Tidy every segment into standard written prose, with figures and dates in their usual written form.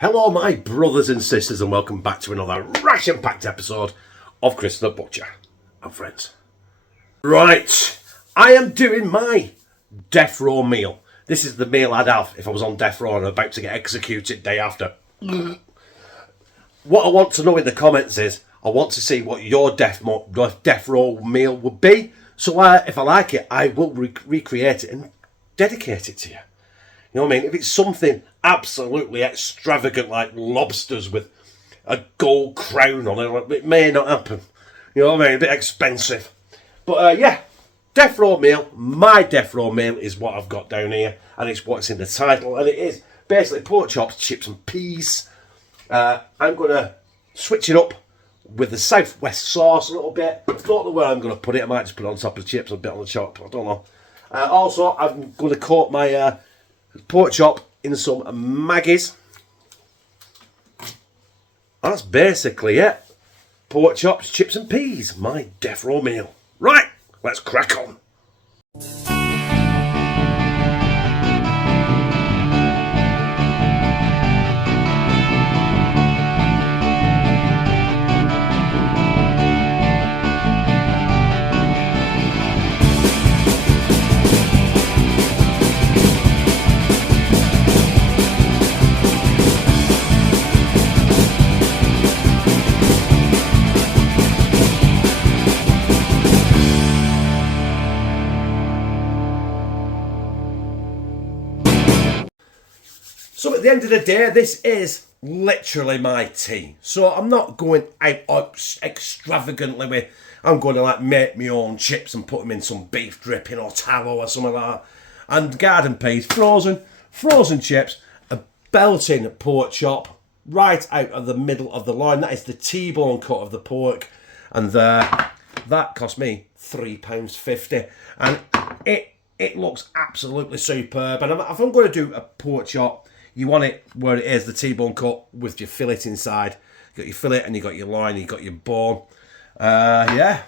Hello my brothers and sisters and welcome back to another ration-packed episode of Chris the Butcher and friends. Right, I am doing my death row meal. This is the meal I'd have if I was on death row and about to get executed day after. What I want to know in the comments is, I want to see what your death row meal would be. So if I like it, I will recreate it and dedicate it to you. You know what I mean? If it's something absolutely extravagant like lobsters with a gold crown on it, it may not happen. You know what I mean? A bit expensive. But yeah, death row meal. My death row meal is what I've got down here, and it's what's in the title, and it is basically pork chops, chips and peas. I'm going to switch it up with the southwest sauce a little bit. I don't know where I'm going to put it. I might just put it on top of the chips, a bit on the chop. I don't know. Also, I'm going to coat my pork chop in some Maggies. That's basically it. Pork chops, chips and peas. My death row meal. Right, let's crack on. So at the end of the day, this is literally my tea. So I'm not going out extravagantly with, I'm going to like make my own chips and put them in some beef dripping or tallow or something like that. And garden peas, frozen chips, a belting pork chop right out of the middle of the line. That is the T-bone cut of the pork. And that cost me £3.50. And it looks absolutely superb. And if I'm going to do a pork chop, you want it where it is, the T-bone cut with your fillet inside. You got your fillet and you got your loin, you got your bone. Yeah.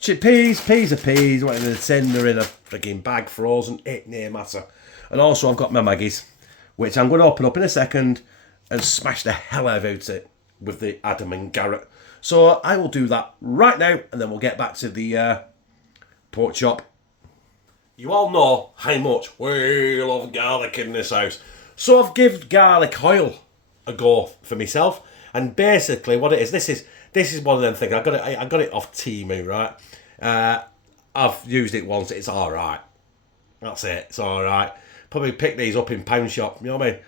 Peas are peas. Whatever in a tin, they're in a frigging bag, frozen. It near matter. And also I've got my Maggies, which I'm going to open up in a second and smash the hell out of it with the Adam and Garratt. So I will do that right now, and then we'll get back to the pork chop. You all know how much we love garlic in this house. So I've given garlic oil a go for myself, and basically what it is, this is one of them things. I got it off Temu, right? I've used it once. It's all right. That's it. It's all right. Probably pick these up in pound shop. You know what I mean?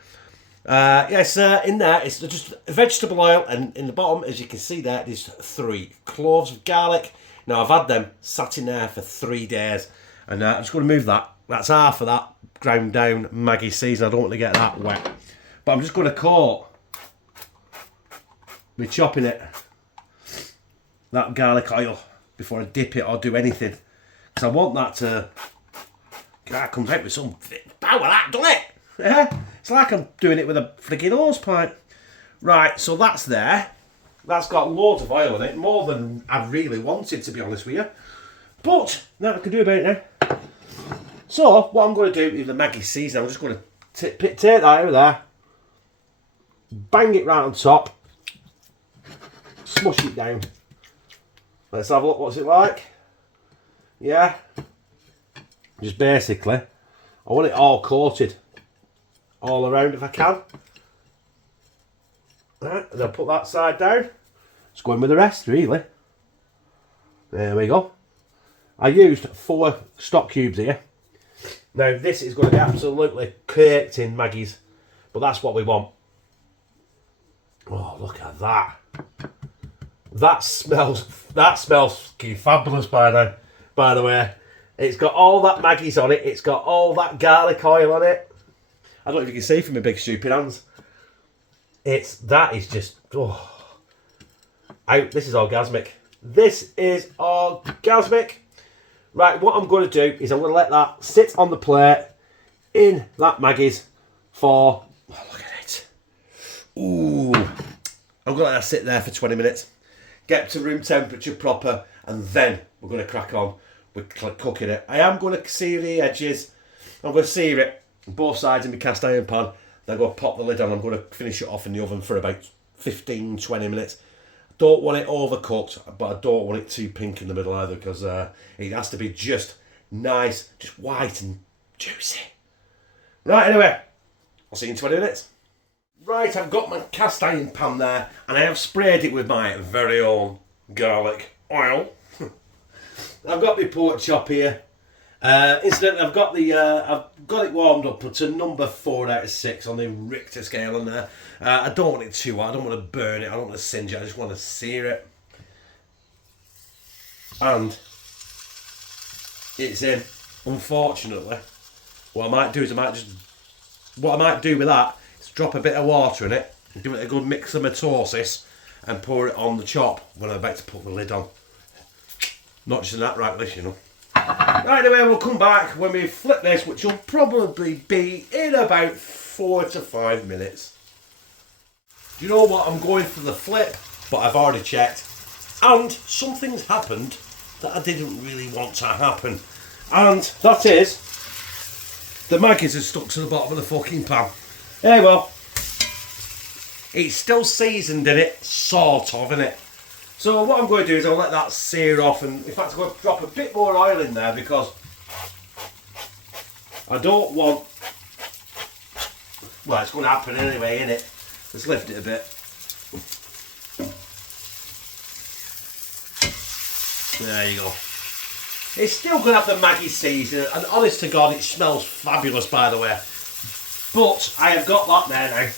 Yes, in there it's just vegetable oil, and in the bottom, as you can see there, there's 3 cloves of garlic. Now I've had them sat in there for 3 days, and I'm just going to move that. That's half of that ground down Maggi season. I don't want to get that wet. But I'm just going to coat with chopping it, that garlic oil, before I dip it or do anything. Because I want that to... That comes out with some power, that, doesn't it? Yeah? It's like I'm doing it with a friggin' hose pipe. Right, so that's there. That's got loads of oil in it. More than I really wanted, to be honest with you. But, now I can do about it now. So, what I'm going to do with the Maggi season, I'm just going to take that over there, bang it right on top, smush it down. Let's have a look, what's it like? Yeah. Just basically, I want it all coated, all around if I can. Right, and then put that side down. Let's go in with the rest, really. There we go. I used 4 stock cubes here. Now this is going to be absolutely caked in Maggies, but that's what we want. Oh, look at that! That smells fucking fabulous by the way. It's got all that Maggies on it. It's got all that garlic oil on it. I don't know if you can see from my big stupid hands. That is just this is orgasmic. This is orgasmic. Right, what I'm going to do is I'm going to let that sit on the plate in that Maggies for... Oh, look at it. Ooh. I'm going to let that sit there for 20 minutes. Get to room temperature proper, and then we're going to crack on with cooking it. I am going to sear the edges. I'm going to sear it both sides in my cast iron pan. Then I'm going to pop the lid on. I'm going to finish it off in the oven for about 15-20 minutes. Don't want it overcooked, but I don't want it too pink in the middle either, because it has to be just nice, just white and juicy. Right, anyway, I'll see you in 20 minutes. Right, I've got my cast iron pan there, and I have sprayed it with my very own garlic oil. I've got my pork chop here. Incidentally, I've got it warmed up to number 4 out of 6 on the Richter scale on there. I don't want it too hot. I don't want to burn it. I don't want to singe it. I just want to sear it. And it's in. Unfortunately, what I might do with that is drop a bit of water in it, give it a good mix of mitosis, and pour it on the chop when I'm about to put the lid on. Not just in that right this, you know. Right, anyway, we'll come back when we flip this, which will probably be in about 4 to 5 minutes. Do you know what? I'm going for the flip, but I've already checked. And something's happened that I didn't really want to happen. And that is, the maggots are stuck to the bottom of the fucking pan. Hey, well, it's still seasoned in it, sort of, innit? So what I'm going to do is I'll let that sear off, and in fact I'm going to drop a bit more oil in there because I don't want, well, it's going to happen anyway, innit? Let's lift it a bit. There you go. It's still going to have the Maggi seasoning, and honest to God, it smells fabulous, by the way. But I have got that there now,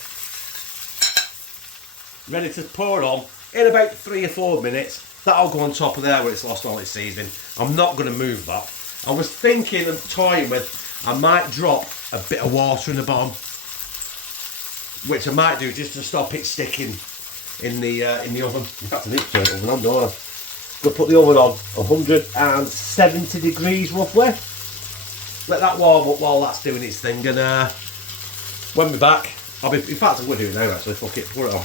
ready to pour it on. In about 3 or 4 minutes, that'll go on top of there where it's lost all its seasoning. I'm not going to move that. I was thinking and toying with, I might drop a bit of water in the bottom, which I might do just to stop it sticking in the oven. That's an Inshot oven, I'm going to put the oven on 170 degrees roughly. Let that warm up while that's doing its thing, and when we're back, in fact I'm going to do it now actually, fuck it, pour it on.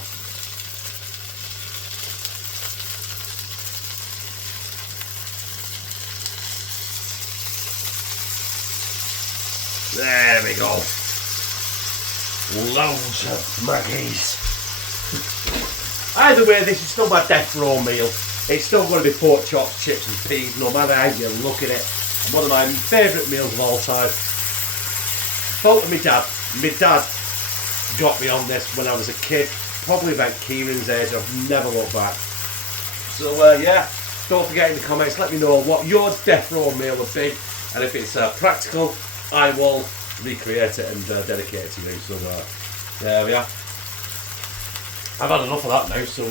There we go. Loads of Maggies. Either way, this is still my death row meal. It's still going to be pork chops, chips and peas, no matter how you look at it. One of my favourite meals of all time. Fault of my dad. My dad got me on this when I was a kid, probably about Kieran's age. I've never looked back. So yeah, don't forget in the comments, let me know what your death row meal would be, and if it's practical, I will recreate it and dedicate it to you. So there we are. I've had enough of that now, so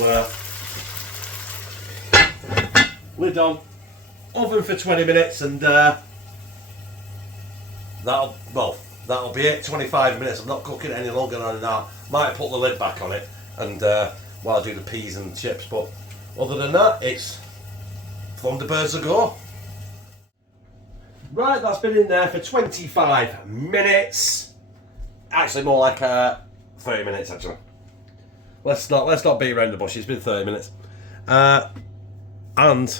lid on, oven for 20 minutes, and that'll be it. 25 minutes. I'm not cooking it any longer than that. Might put the lid back on it and while I do the peas and chips, but other than that, it's Thunderbirds a go. Right, that's been in there for 25 minutes. Actually, more like 30 minutes, actually. Let's not beat around the bush. It's been 30 minutes. And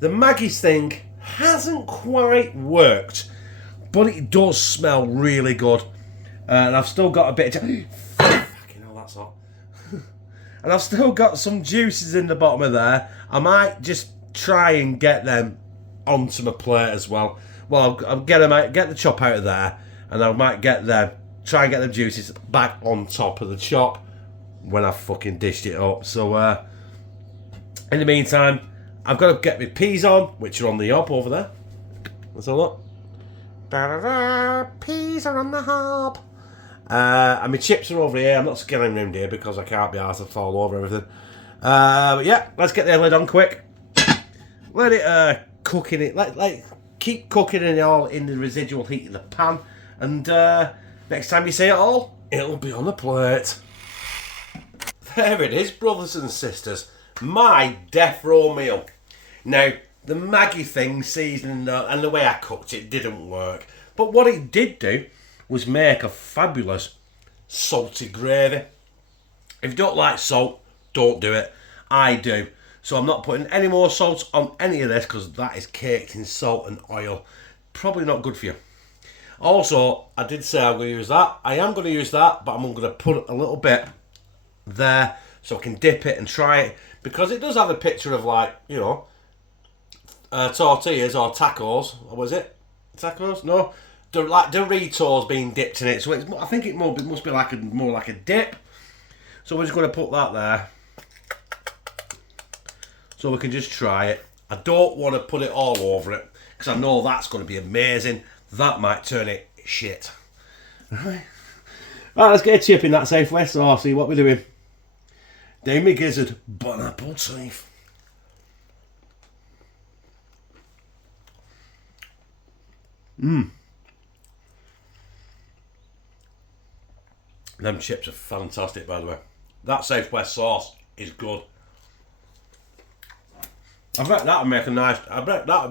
the Maggie's thing hasn't quite worked, but it does smell really good. And I've still got a bit of... Fucking hell, that's hot. And I've still got some juices in the bottom of there. I might just try and get them onto my plate as well. Well, I'll get the chop out of there, and I might try and get the juices back on top of the chop when I've fucking dished it up. So in the meantime, I've got to get my peas on, which are on the hob over there. Let's have a look. Peas are on the hob. And my chips are over here. I'm not scaling around here because I can't be arsed to fall over everything. But yeah, let's get the lid on quick. Let it cook in it. Keep cooking it all in the residual heat of the pan. And next time you see it all, it'll be on a plate. There it is, brothers and sisters. My death row meal. Now, the Maggi thing, seasoning and the way I cooked it didn't work. But what it did do was make a fabulous salty gravy. If you don't like salt, don't do it. I do. So I'm not putting any more salt on any of this because that is caked in salt and oil. Probably not good for you. Also, I did say I'm going to use that. I am going to use that, but I'm going to put a little bit there so I can dip it and try it. Because it does have a picture of, like, you know, tortillas or tacos. Or was it? Tacos? No. Like Doritos being dipped in it. So it's, I think it must be like more like a dip. So we're just going to put that there. So we can just try it. I don't want to put it all over it, because I know that's going to be amazing. That might turn it shit. Right, let's get a chip in that Safeway sauce. See what we're doing. Damie Gizzard, bon appetit. Them chips are fantastic, by the way. That Safeway sauce is good. I bet that would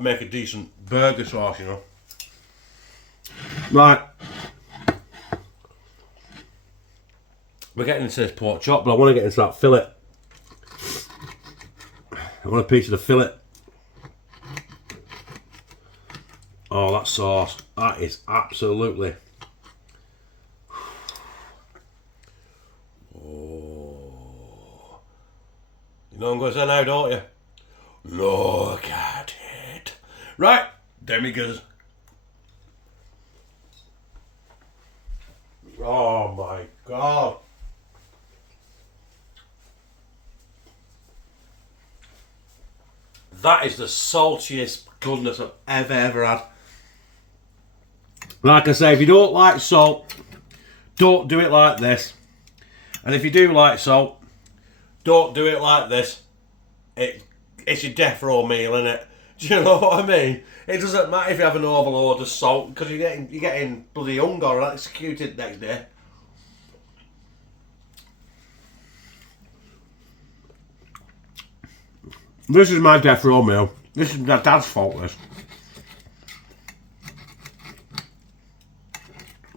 make a decent burger sauce, you know. Right. We're getting into this pork chop, but I want to get into that fillet. I want a piece of the fillet. Oh, that sauce. That is absolutely... Oh. You know what I'm going to say now, don't you? Look at it. Right, Demi-Giz. Oh my God. That is the saltiest goodness I've ever had. Like I say, if you don't like salt, don't do it like this. And if you do like salt, don't do it like this. It's your death row meal, isn't it? Do you know what I mean? It doesn't matter if you have an overload of salt, because you're getting bloody hung or executed next day. This is my death row meal. This is my dad's fault, this.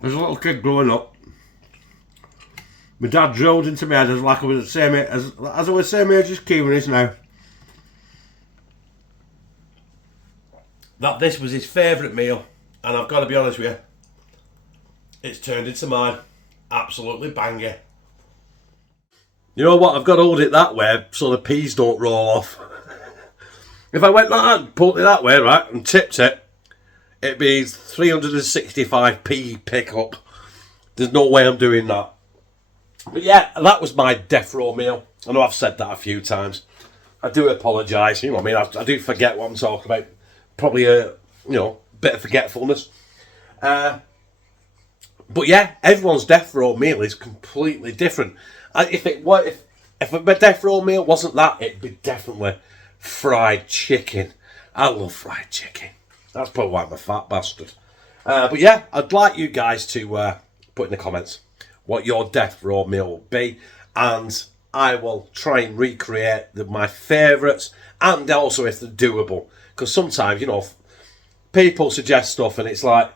As a little kid growing up, my dad drilled into my head as like I was the same age as I was the same age as Kieran is now. That this was his favourite meal, and I've got to be honest with you, it's turned into mine. Absolutely banger. You know what? I've got to hold it that way so the peas don't roll off. If I went like that, pulled it that way, right, and tipped it, it'd be 365p pickup. There's no way I'm doing that. But yeah, that was my death row meal. I know I've said that a few times. I do apologise. You know what I mean? I do forget what I'm talking about. Probably a bit of forgetfulness. But yeah, everyone's death row meal is completely different. If my death row meal wasn't that, it'd be definitely fried chicken. I love fried chicken. That's probably why I'm a fat bastard. But yeah, I'd like you guys to put in the comments what your death row meal will be, and I will try and recreate my favourites, and also if they're doable. Because sometimes, people suggest stuff and it's like,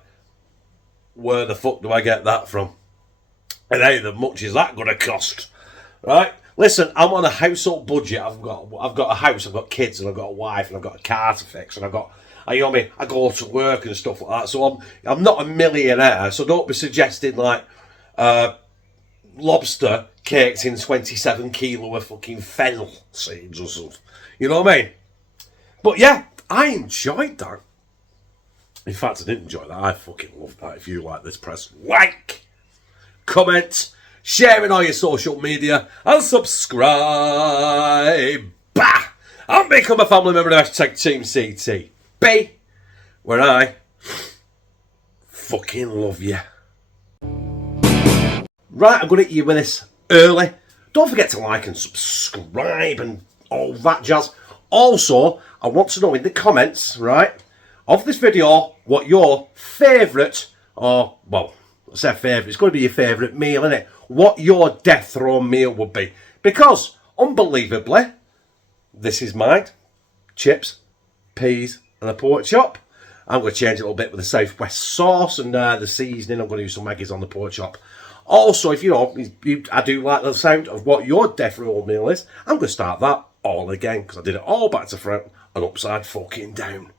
where the fuck do I get that from? And how much is that going to cost? Right? Listen, I'm on a household budget. I've got a house, I've got kids, and I've got a wife, and I've got a car to fix, and I go to work and stuff like that. So I'm not a millionaire. So don't be suggesting like lobster cakes in 27 kilo of fucking fennel seeds or something. You know what I mean? But yeah, I enjoyed that. In fact, I didn't enjoy that. I fucking loved that. If you like this, press like, comment, share it on your social media, and subscribe. Bah! And become a family member of #TeamCTB, where I fucking love you. Right, I'm going to hit you with this early. Don't forget to like and subscribe and all that jazz. Also, I want to know in the comments, right, of this video, what your favourite, or, well, I say favourite, it's going to be your favourite meal, isn't it? What your death row meal would be. Because, unbelievably, this is mine. Chips, peas, and a pork chop. I'm going to change it a little bit with the Southwest sauce and the seasoning. I'm going to use some Maggies on the pork chop. Also, if I do like the sound of what your death row meal is, I'm going to start that all again, because I did it all back to front and upside fucking down.